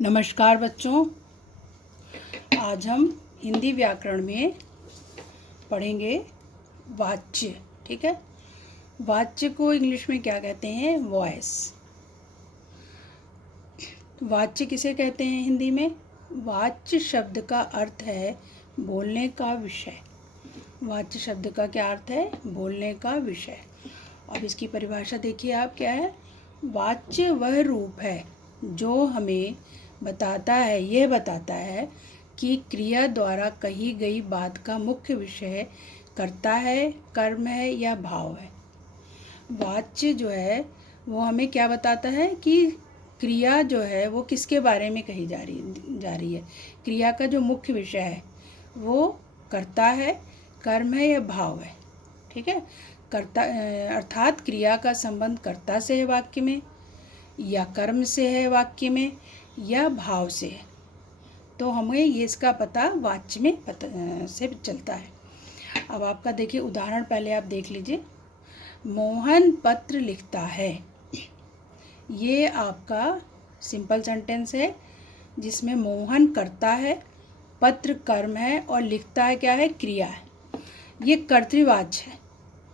नमस्कार बच्चों, आज हम हिंदी व्याकरण में पढ़ेंगे वाच्य। ठीक है, वाच्य को इंग्लिश में क्या कहते हैं? वॉइस। वाच्य किसे कहते हैं हिंदी में? वाच्य शब्द का अर्थ है बोलने का विषय। वाच्य शब्द का क्या अर्थ है? बोलने का विषय। अब इसकी परिभाषा देखिए आप, क्या है? वाच्य वह रूप है जो हमें यह बताता है कि क्रिया द्वारा कही गई बात का मुख्य विषय कर्ता है, कर्म है या भाव है। वाच्य जो है वो हमें क्या बताता है कि क्रिया जो है वो किसके बारे में कही जा रही है। क्रिया का जो मुख्य विषय है वो कर्ता है, कर्म है या भाव है। ठीक है, कर्ता अर्थात क्रिया का संबंध कर्ता से है वाक्य में, या कर्म से है वाक्य में, या भाव से है। तो हमें ये इसका पता वाच्य में से चलता है। अब आपका देखिए उदाहरण पहले आप देख लीजिए। मोहन पत्र लिखता है। ये आपका सिंपल सेंटेंस है जिसमें मोहन कर्ता है, पत्र कर्म है और लिखता है क्या है? क्रिया है। ये कर्तृवाच्य है।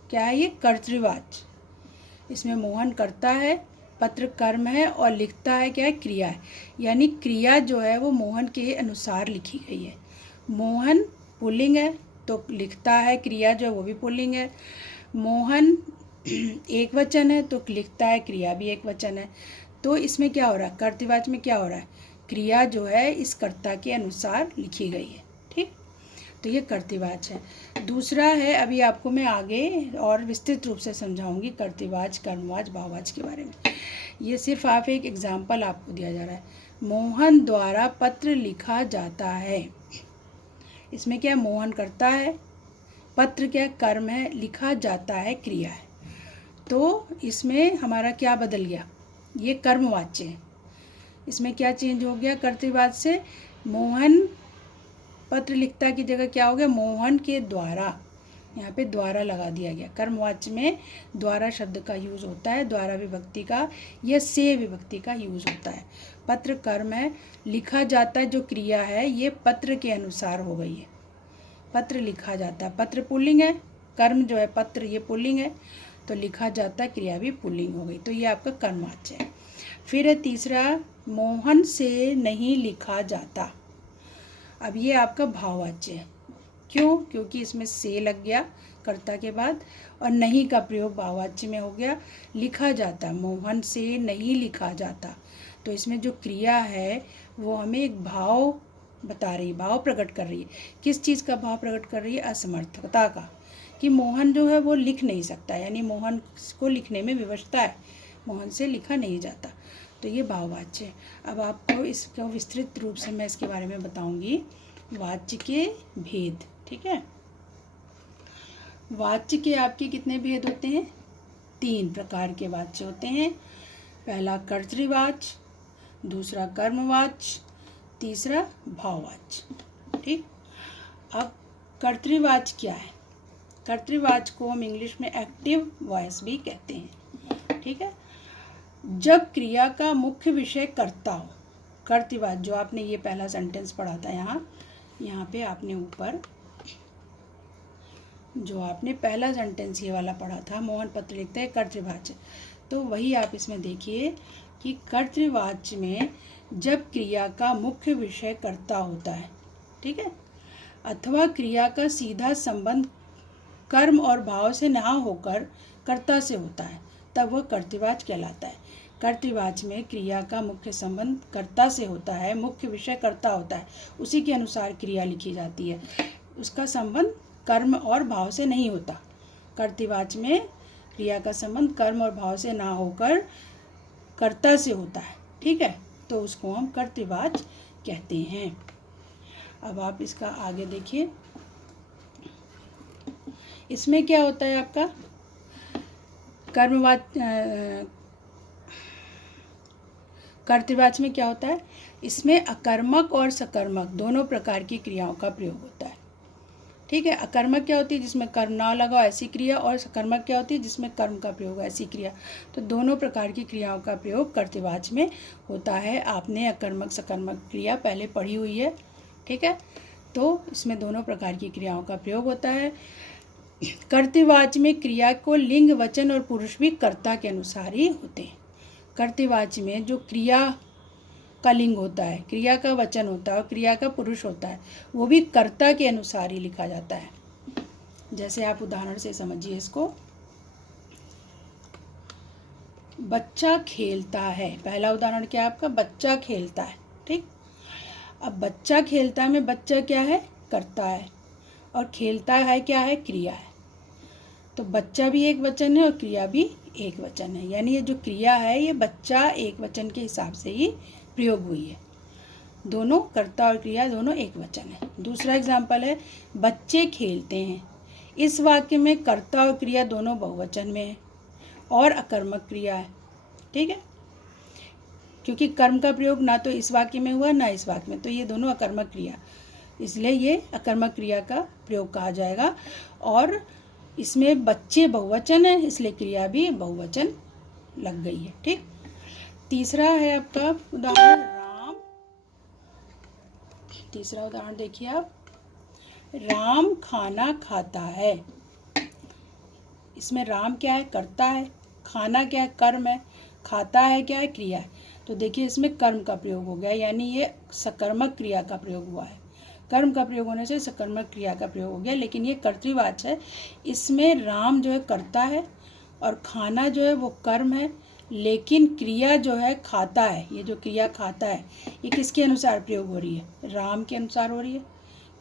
क्या है ये? कर्तृवाच्य। इसमें मोहन कर्ता है, पत्र कर्म है और लिखता है क्या है? क्रिया है। यानी क्रिया जो है वो मोहन के अनुसार लिखी गई है। मोहन पुल्लिंग है तो लिखता है क्रिया जो है वो भी पुल्लिंग है। मोहन एक वचन है तो लिखता है क्रिया भी एक वचन है। तो इसमें क्या हो रहा है? कर्तृवाच्य में क्या हो रहा है? क्रिया जो है इस कर्ता के अनुसार लिखी गई है। ठीक, तो ये कर्तृवाच्य है। दूसरा है, अभी आपको मैं आगे और विस्तृत रूप से समझाऊंगी कर्तृवाच्य, कर्मवाच्य, भाववाच्य के बारे में। ये सिर्फ आप एक एग्जाम्पल आपको दिया जा रहा है। मोहन द्वारा पत्र लिखा जाता है। इसमें क्या? मोहन करता है, पत्र क्या? कर्म है, लिखा जाता है क्रिया है। तो इसमें हमारा क्या बदल गया? ये कर्मवाच्य है। इसमें क्या चेंज हो गया? कर्तृवाच्य से मोहन पत्र लिखता की जगह क्या हो गया? मोहन के द्वारा, यहाँ पे द्वारा लगा दिया गया। कर्मवाच्य में द्वारा शब्द का यूज़ होता है, द्वारा विभक्ति का या से विभक्ति का यूज़ होता है। पत्र कर्म है, लिखा जाता है जो क्रिया है ये पत्र के अनुसार हो गई है। पत्र लिखा जाता है, पत्र पुल्लिंग है, कर्म जो है पत्र ये पुल्लिंग है, तो लिखा जाता है क्रिया भी पुल्लिंग हो गई। तो ये आपका कर्मवाच्य है। फिर है तीसरा, मोहन से नहीं लिखा जाता। अब ये आपका भाववाच्य है। क्यों? क्योंकि इसमें से लग गया कर्ता के बाद और नहीं का प्रयोग भाववाच्य में हो गया। लिखा जाता, मोहन से नहीं लिखा जाता, तो इसमें जो क्रिया है वो हमें एक भाव बता रही, भाव प्रकट कर रही है। किस चीज़ का भाव प्रकट कर रही है? असमर्थता का, कि मोहन जो है वो लिख नहीं सकता, यानी मोहन को लिखने में विवशता है, मोहन से लिखा नहीं जाता। तो ये भाववाच्य है। अब आपको इसको विस्तृत रूप से मैं इसके बारे में बताऊंगी, वाच्य के भेद। ठीक है, वाच्य के आपके कितने भेद होते हैं? 3 प्रकार के वाच्य होते हैं। पहला कर्तृवाच्य, दूसरा कर्मवाच्य, तीसरा भाववाच्य। ठीक, अब कर्तृवाच्य क्या है? कर्तृवाच्य को हम इंग्लिश में एक्टिव वॉइस भी कहते हैं। ठीक है, जब क्रिया का मुख्य विषय कर्ता हो। कर्तृवाच्य जो आपने ये पहला सेंटेंस पढ़ा था, यहाँ पे आपने ऊपर जो आपने पहला सेंटेंस ये वाला पढ़ा था, मोहन पत्र लिखता है, कर्तृवाच्य, तो वही आप इसमें देखिए कि कर्तृवाच्य में जब क्रिया का मुख्य विषय कर्ता होता है, ठीक है, अथवा क्रिया का सीधा संबंध कर्म और भाव से ना होकर कर्ता से होता है, तब वह कर्तृवाच्य कहलाता है। कर्तृवाच्य में क्रिया का मुख्य संबंध कर्ता से होता है, मुख्य विषय कर्ता होता है, उसी के अनुसार क्रिया लिखी जाती है, उसका संबंध कर्म और भाव से नहीं होता। कर्तृवाच्य में क्रिया का संबंध कर्म और भाव से ना होकर कर्ता से होता है। ठीक है, तो उसको हम कर्तृवाच्य कहते हैं। अब आप इसका आगे देखिए, इसमें क्या होता है आपका कर्तृवाच्य में क्या होता है? इसमें अकर्मक और सकर्मक दोनों प्रकार की क्रियाओं का प्रयोग होता है। ठीक है। अकर्मक क्या होती है? जिसमें कर्म ना लगा हो ऐसी क्रिया, और सकर्मक क्या होती है? जिसमें कर्म का प्रयोग हो ऐसी क्रिया। तो दोनों प्रकार की क्रियाओं का प्रयोग कर्तृवाच्य में होता है। आपने अकर्मक सकर्मक क्रिया पहले पढ़ी हुई है, ठीक है। तो इसमें दोनों प्रकार की क्रियाओं का प्रयोग होता है। कर्तृवाच्य में क्रिया को लिंग, वचन और पुरुष भी कर्ता के अनुसार ही होते हैं। कर्तृवाच्य में जो क्रिया का लिंग होता है, क्रिया का वचन होता है और क्रिया का पुरुष होता है, वो भी कर्ता के अनुसार ही लिखा जाता है। जैसे आप उदाहरण से समझिए इसको। बच्चा खेलता है, पहला उदाहरण क्या है आपका? बच्चा खेलता है, ठीक। अब बच्चा खेलता में बच्चा क्या है? कर्ता है, और खेलता है क्या है? क्रिया है। तो बच्चा भी एक वचन है और क्रिया भी एक वचन है, यानी ये जो क्रिया है ये बच्चा एक वचन के हिसाब से ही प्रयोग हुई है। दोनों कर्ता और क्रिया दोनों एक वचन है। दूसरा एग्जाम्पल है बच्चे खेलते हैं। इस वाक्य में कर्ता और क्रिया दोनों बहुवचन में है और अकर्मक क्रिया है, ठीक है। क्योंकि कर्म का प्रयोग ना तो इस वाक्य में हुआ ना इस वाक्य में, तो ये दोनों अकर्मक क्रिया, इसलिए ये अकर्मक क्रिया का प्रयोग कहा जाएगा। और इसमें बच्चे बहुवचन है, इसलिए क्रिया भी बहुवचन लग गई है, ठीक। तीसरा है आपका उदाहरण राम। तीसरा उदाहरण देखिए आप। राम खाना खाता है। इसमें राम क्या है? कर्ता है। खाना क्या है? कर्म है। खाता है क्या है? क्रिया है। तो देखिए इसमें कर्म का प्रयोग हो गया, यानी ये सकर्मक क्रिया का प्रयोग हुआ है। कर्म का प्रयोग होने से सकर्मक क्रिया का प्रयोग हो गया, लेकिन ये कर्तृवाच्य है। इसमें राम जो है कर्ता है और खाना जो है वो कर्म है, लेकिन क्रिया जो है खाता है। ये जो क्रिया खाता है ये किसके अनुसार प्रयोग हो रही है? राम के अनुसार हो रही है,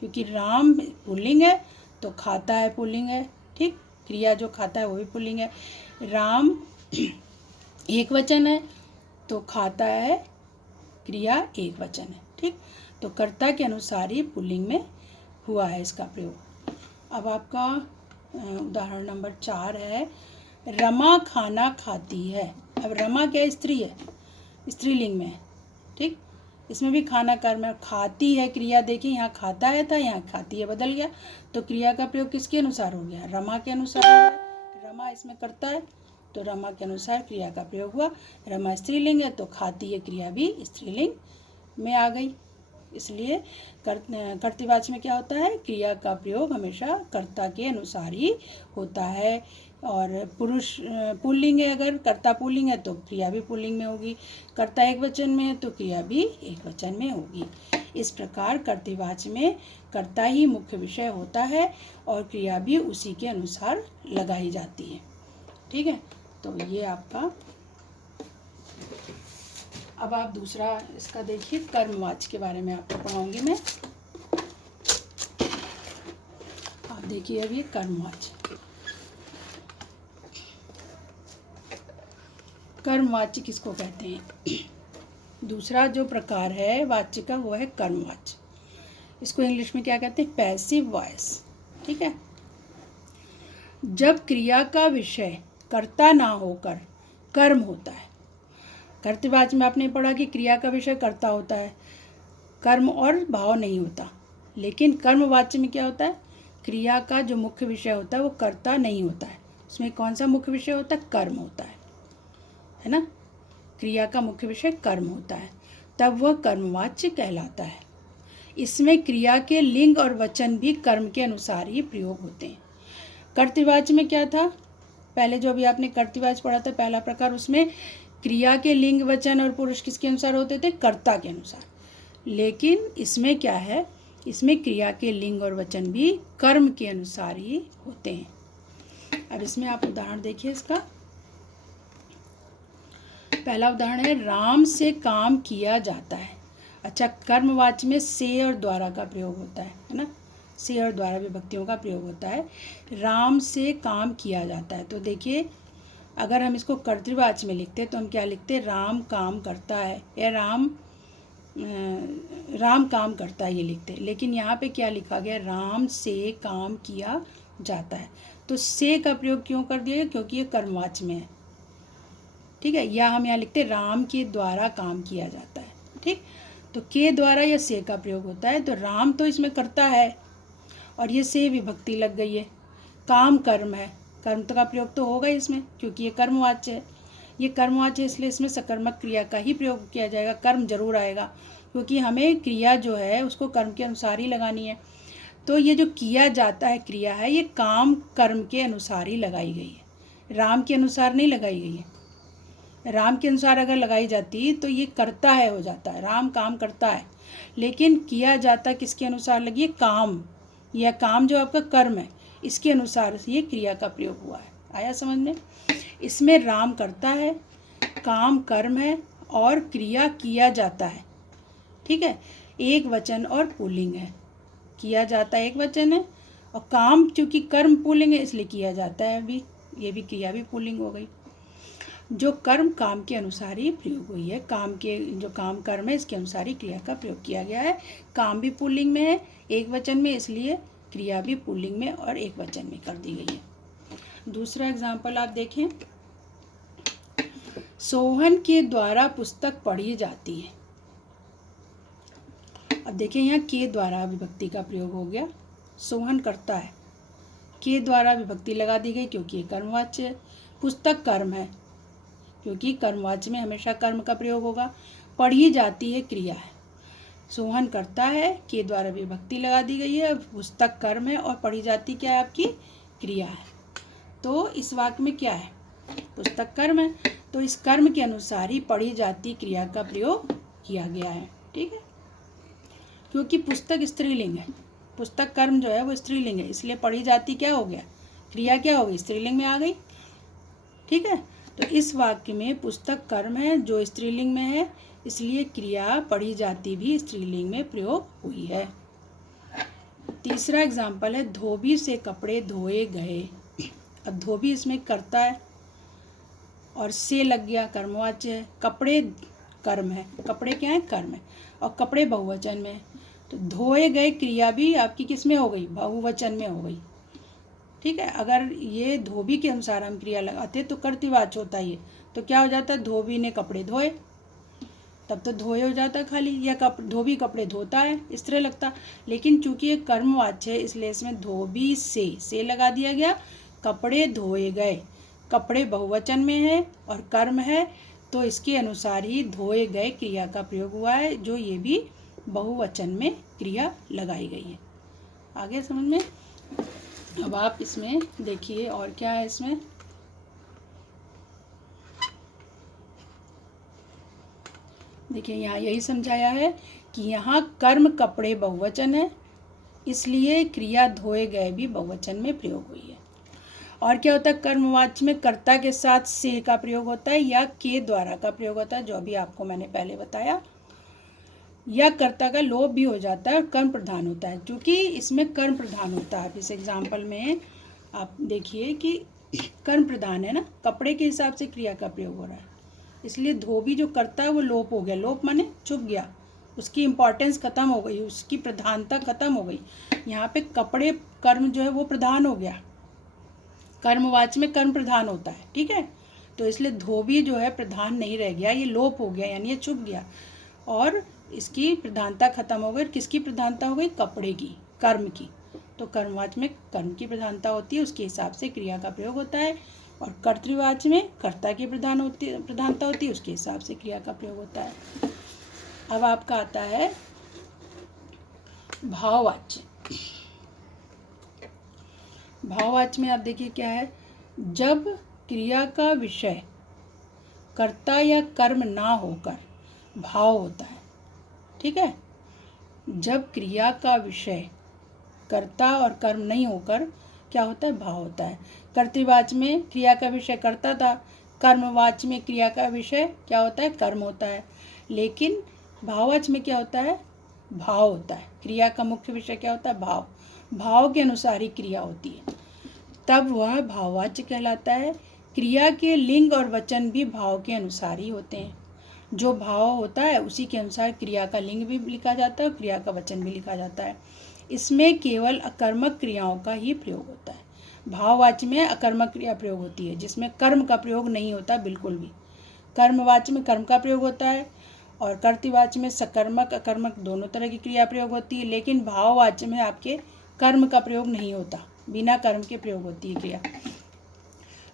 क्योंकि राम पुल्लिंग है तो खाता है पुल्लिंग है, ठीक। क्रिया जो खाता है वो भी पुल्लिंग है। राम एक वचन है तो खाता है, क्रिया एक वचन है, ठीक। तो कर्ता के अनुसार ही पुल्लिंग में हुआ है इसका प्रयोग। अब आपका उदाहरण नंबर 4 है रमा खाना खाती है। अब रमा क्या है? स्त्री है, स्त्रीलिंग में है, ठीक। इसमें भी खाना कर्म है। खाती है क्रिया, देखिए यहाँ खाता है था, यहाँ खाती है बदल गया, तो क्रिया का प्रयोग किसके अनुसार हो गया? रमा के अनुसार हो गया। रमा इसमें करता है तो रमा के अनुसार क्रिया का प्रयोग हुआ। रमा स्त्रीलिंग है तो खाती है क्रिया भी स्त्रीलिंग में आ गई। इसलिए कर्तृवाच्य में क्या होता है? क्रिया का प्रयोग हमेशा कर्ता के अनुसार ही होता है। और पुरुष पुल्लिंग है, अगर कर्ता पुल्लिंग है तो क्रिया भी पुल्लिंग में होगी। कर्ता एक वचन में है तो क्रिया भी एक वचन में होगी। इस प्रकार कर्तृवाच्य में कर्ता ही मुख्य विषय होता है और क्रिया भी उसी के अनुसार लगाई जाती है, ठीक है। तो ये आपका। अब आप दूसरा इसका देखिए, कर्मवाच्य के बारे में आपको पढ़ाऊंगी मैं। आप देखिए अब ये कर्मवाच्य। कर्मवाच्य किसको कहते हैं? दूसरा जो प्रकार है वाच्य का वो है कर्मवाच्य। इसको इंग्लिश में क्या कहते हैं? पैसिव वॉइस, ठीक है। जब क्रिया का विषय कर्ता ना होकर कर्म होता है। कर्तृवाच्य में आपने पढ़ा कि क्रिया का विषय कर्ता होता है, कर्म और भाव नहीं होता। लेकिन कर्मवाच्य में क्या होता है? क्रिया का जो मुख्य विषय होता है वो कर्ता नहीं होता है। उसमें कौन सा मुख्य विषय होता है? कर्म होता है ना। क्रिया का मुख्य विषय कर्म होता है, तब वह कर्मवाच्य कहलाता है। इसमें क्रिया के लिंग और वचन भी कर्म के अनुसार ही प्रयोग होते हैं। कर्तृवाच्य में क्या था? पहले जो भी आपने कर्तृवाच्य पढ़ा था पहला प्रकार, उसमें क्रिया के लिंग वचन और पुरुष किसके अनुसार होते थे? कर्ता के अनुसार। लेकिन इसमें क्या है? इसमें क्रिया के लिंग और वचन भी कर्म के अनुसार ही होते हैं। अब इसमें आप उदाहरण देखिए इसका। पहला उदाहरण है राम से काम किया जाता है। अच्छा, कर्मवाच्य में से और द्वारा का प्रयोग होता है ना। से और द्वारा विभक्तियों का प्रयोग होता है। राम से काम किया जाता है, तो देखिए अगर हम इसको कर्तृवाच्य में लिखते तो हम क्या लिखते? राम काम करता है या राम काम करता है, ये लिखते। लेकिन यहाँ पे क्या लिखा गया? राम से काम किया जाता है। तो से का प्रयोग क्यों कर दिया? क्योंकि ये कर्मवाच्य में है, ठीक है। या हम यहाँ लिखते राम के द्वारा काम किया जाता है, ठीक। तो के द्वारा या से का प्रयोग होता है। तो राम तो इसमें करता है और ये से विभक्ति लग गई है। काम कर्म है, कर्म का प्रयोग तो होगा इसमें क्योंकि ये कर्मवाच्य है। ये कर्मवाच्य है इसलिए इसमें सकर्मक क्रिया का ही प्रयोग किया जाएगा, कर्म जरूर आएगा क्योंकि हमें क्रिया जो है उसको कर्म के अनुसार ही लगानी है। तो ये जो किया जाता है क्रिया है ये काम कर्म के अनुसार ही लगाई गई है, राम के अनुसार नहीं लगाई गई है। राम के अनुसार अगर लगाई जाती तो ये करता है हो जाता है, राम काम करता है, लेकिन किया जाता किसके अनुसार लगी है, काम। यह काम जो आपका कर्म है इसके अनुसार ये क्रिया का प्रयोग हुआ है। आया समझ में? इसमें राम करता है, काम कर्म है और क्रिया किया जाता है। ठीक है, एक वचन और पुल्लिंग है। किया जाता है एक वचन है और काम चूँकि कर्म पुल्लिंग है इसलिए किया जाता है भी, ये भी क्रिया भी पुल्लिंग हो गई। जो कर्म काम के अनुसार ही प्रयोग हुई है, काम के जो काम कर्म है इसके अनुसार ही क्रिया का प्रयोग किया गया है। काम भी पुल्लिंग में है एक वचन में, इसलिए क्रिया भी पुल्लिंग में और एक वचन में कर दी गई है। दूसरा एग्जाम्पल आप देखें, सोहन के द्वारा पुस्तक पढ़ी जाती है। अब देखें यहाँ के द्वारा विभक्ति का प्रयोग हो गया, सोहन करता है, के द्वारा विभक्ति लगा दी गई क्योंकि ये कर्मवाच्य है। पुस्तक कर्म है क्योंकि कर्मवाच्य में हमेशा कर्म का प्रयोग होगा। पढ़ी जाती है क्रिया है, सोहन करता है, के द्वारा विभक्ति लगा दी गई है, पुस्तक कर्म है और पढ़ी जाती क्या है आपकी क्रिया है। तो इस वाक्य में क्या है, पुस्तक कर्म है, तो इस कर्म के अनुसार ही पढ़ी जाती क्रिया का प्रयोग किया गया है। ठीक है, क्योंकि पुस्तक स्त्रीलिंग है, पुस्तक कर्म जो है वो स्त्रीलिंग है, इसलिए पढ़ी जाती क्या हो गया, क्रिया क्या हो गई, स्त्रीलिंग में आ गई। ठीक है, तो इस वाक्य में पुस्तक कर्म है जो स्त्रीलिंग में है, इसलिए क्रिया पढ़ी जाती भी स्त्रीलिंग में प्रयोग हुई है। तीसरा एग्जाम्पल है, धोबी से कपड़े धोए गए। अब धोबी इसमें करता है और से लग गया, कर्मवाच्य है। कपड़े कर्म है, कपड़े क्या है, कर्म है, और कपड़े बहुवचन में है, तो धोए गए क्रिया भी आपकी किस में हो गई, बहुवचन में हो गई। ठीक है, अगर ये धोबी के अनुसार हम क्रिया लगाते तो कर्तृवाच्य होता है, तो क्या हो जाता है, धोबी ने कपड़े धोए, तब तो धोए हो जाता खाली, या धोबी कपड़े धोता है इस तरह लगता। लेकिन चूंकि ये कर्मवाच्य है इसलिए इसमें धोबी से लगा दिया गया, कपड़े धोए गए, कपड़े बहुवचन में है और कर्म है, तो इसके अनुसार ही धोए गए क्रिया का प्रयोग हुआ है, जो ये भी बहुवचन में क्रिया लगाई गई है। आगे समझ में? अब आप इसमें देखिए और क्या है इसमें, देखिए यहाँ यही समझाया है कि यहाँ कर्म कपड़े बहुवचन है, इसलिए क्रिया धोए गए भी बहुवचन में प्रयोग हुई है। और क्या होता है, कर्मवाच्य में कर्ता के साथ से का प्रयोग होता है या के द्वारा का प्रयोग होता है, जो अभी आपको मैंने पहले बताया, या कर्ता का लोप भी हो जाता है और कर्म प्रधान होता है। क्योंकि इसमें कर्म प्रधान होता है, इस एग्जाम्पल में आप देखिए कि कर्म प्रधान है ना, कपड़े के हिसाब से क्रिया का प्रयोग हो रहा है, इसलिए धोबी जो करता है वो लोप हो गया, लोप माने छुप गया, उसकी इम्पोर्टेंस खत्म हो गई, उसकी प्रधानता खत्म हो गई। यहाँ पे कपड़े कर्म जो है वो प्रधान हो गया, कर्मवाच्य में कर्म प्रधान होता है। ठीक है, तो इसलिए धोबी जो है प्रधान नहीं रह गया, ये लोप हो गया, यानी ये छुप गया और इसकी प्रधानता खत्म हो गई। किसकी प्रधानता हो गई, कपड़े की, कर्म की। तो कर्मवाच्य में कर्म की प्रधानता होती है, उसके हिसाब से क्रिया का प्रयोग होता है, और कर्तृवाच्य में कर्ता की प्रधानता होती है, उसके हिसाब से क्रिया का प्रयोग होता है। अब आपका आता है भाववाच्य। भाववाच्य में आप देखिए क्या है, जब क्रिया का विषय कर्ता या कर्म ना होकर भाव होता है। ठीक है, जब क्रिया का विषय कर्ता और कर्म नहीं होकर क्या होता है, भाव होता है। कर्तृवाच्य में क्रिया का विषय कर्ता था, कर्मवाच्य में क्रिया का विषय क्या होता है, कर्म होता है। लेकिन भाववाच्य में क्या होता है, भाव होता है। क्रिया का मुख्य विषय क्या होता है, भाव, भाव के अनुसार ही क्रिया होती है, तब वह भाववाच्य कहलाता है। क्रिया के लिंग और वचन भी भाव के अनुसार ही होते हैं। जो भाव होता है उसी के अनुसार क्रिया का लिंग भी लिखा जाता है और क्रिया का वचन भी लिखा जाता है। इसमें केवल अकर्मक क्रियाओं का ही प्रयोग होता है। भाववाच्य में अकर्मक क्रिया प्रयोग होती है, जिसमें कर्म का प्रयोग नहीं होता बिल्कुल भी। कर्मवाच्य में कर्म का प्रयोग होता है और कर्तृवाच्य में सकर्मक अकर्मक दोनों तरह की क्रिया प्रयोग होती है। लेकिन भाववाच्य में आपके कर्म का प्रयोग नहीं होता, बिना कर्म के प्रयोग होती है क्रिया।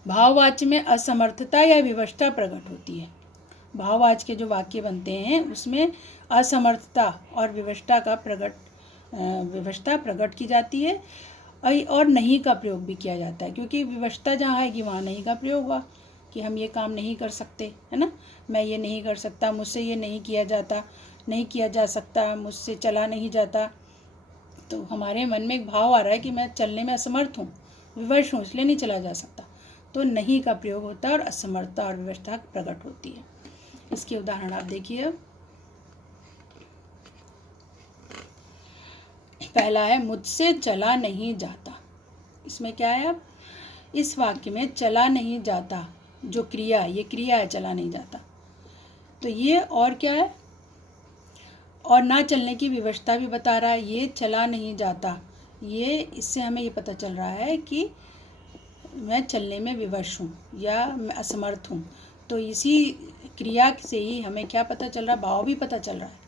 भाववाच्य में असमर्थता या विवशता प्रकट होती है। भाववाच्य के जो वाक्य बनते हैं उसमें असमर्थता और विवशता प्रकट की जाती है और नहीं का प्रयोग भी किया जाता है, क्योंकि विवशता जहाँ आएगी वहाँ नहीं का प्रयोग हुआ कि हम ये काम नहीं कर सकते, है ना। मैं ये नहीं कर सकता, मुझसे ये नहीं किया जा सकता, मुझसे चला नहीं जाता। तो हमारे मन में एक भाव आ रहा है कि मैं चलने में असमर्थ हूँ, विवश हूँ, इसलिए नहीं चला जा सकता, तो नहीं का प्रयोग होता है और असमर्थता और विवशता प्रकट होती है। इसके उदाहरण आप देखिए। अब पहला है मुझसे चला नहीं जाता। इसमें क्या है, अब इस वाक्य में चला नहीं जाता जो क्रिया है, ये क्रिया है, चला नहीं जाता। तो ये और क्या है, और ना चलने की विवशता भी बता रहा है। ये चला नहीं जाता, ये इससे हमें ये पता चल रहा है कि मैं चलने में विवश हूँ या मैं असमर्थ हूँ। तो इसी क्रिया से ही हमें क्या पता चल रहा है, भाव भी पता चल रहा है।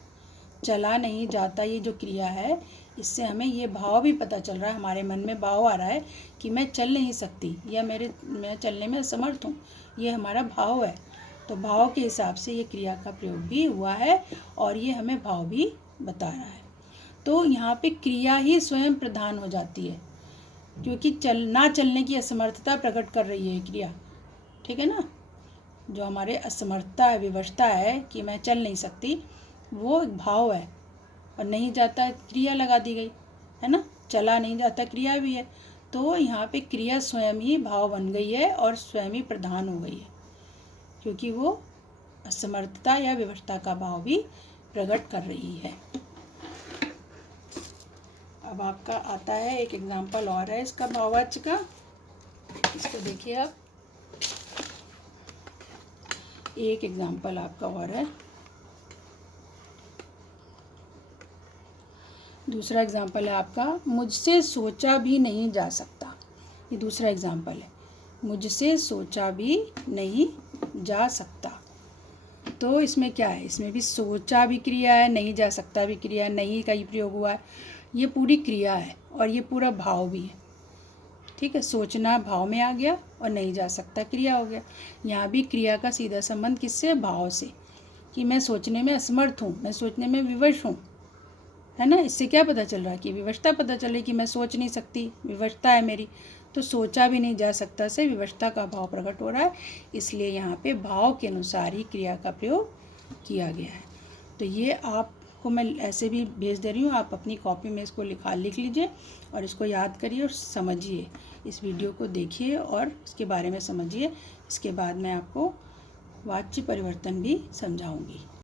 चला नहीं जाता ये जो क्रिया है, इससे हमें ये भाव भी पता चल रहा है, हमारे मन में भाव आ रहा है कि मैं चल नहीं सकती या मैं चलने में असमर्थ हूँ, ये हमारा भाव है। तो भाव के हिसाब से ये क्रिया का प्रयोग भी हुआ है और ये हमें भाव भी बता रहा है। तो यहाँ पे क्रिया ही स्वयं प्रधान हो जाती है, क्योंकि ना चलने की असमर्थता प्रकट कर रही है क्रिया, ठीक है ना। जो हमारे असमर्थता है, विवशता है कि मैं चल नहीं सकती, वो एक भाव है, और नहीं जाता क्रिया लगा दी गई, है ना। चला नहीं जाता क्रिया भी है, तो यहाँ पे क्रिया स्वयं ही भाव बन गई है और स्वयं ही प्रधान हो गई है, क्योंकि वो असमर्थता या विवशता का भाव भी प्रकट कर रही है। अब आपका आता है एक एग्जाम्पल और है इसका भाववाच्य का, इसको देखिए आप। एक एग्जाम्पल आपका और है, दूसरा एग्जाम्पल है आपका, मुझसे सोचा भी नहीं जा सकता। ये दूसरा एग्जाम्पल है, मुझसे सोचा भी नहीं जा सकता। तो इसमें क्या है, इसमें भी सोचा भी क्रिया है, नहीं जा सकता भी क्रिया है, नहीं का ही प्रयोग हुआ है। ये पूरी क्रिया है और ये पूरा भाव भी है, ठीक है। सोचना भाव में आ गया और नहीं जा सकता क्रिया हो गया। यहाँ भी क्रिया का सीधा संबंध किससे, भाव से, कि मैं सोचने में असमर्थ हूँ, मैं सोचने में विवश हूँ, है ना। इससे क्या पता चल रहा है कि विवशता पता चल रही कि मैं सोच नहीं सकती, विवशता है मेरी। तो सोचा भी नहीं जा सकता से विवशता का भाव प्रकट हो रहा है, इसलिए यहाँ पे भाव के अनुसार ही क्रिया का प्रयोग किया गया है। तो ये आपको मैं ऐसे भी भेज दे रही हूँ, आप अपनी कॉपी में इसको लिख लीजिए और इसको याद करिए और समझिए, इस वीडियो को देखिए और इसके बारे में समझिए। इसके बाद मैं आपको वाच्य परिवर्तन भी समझाऊँगी।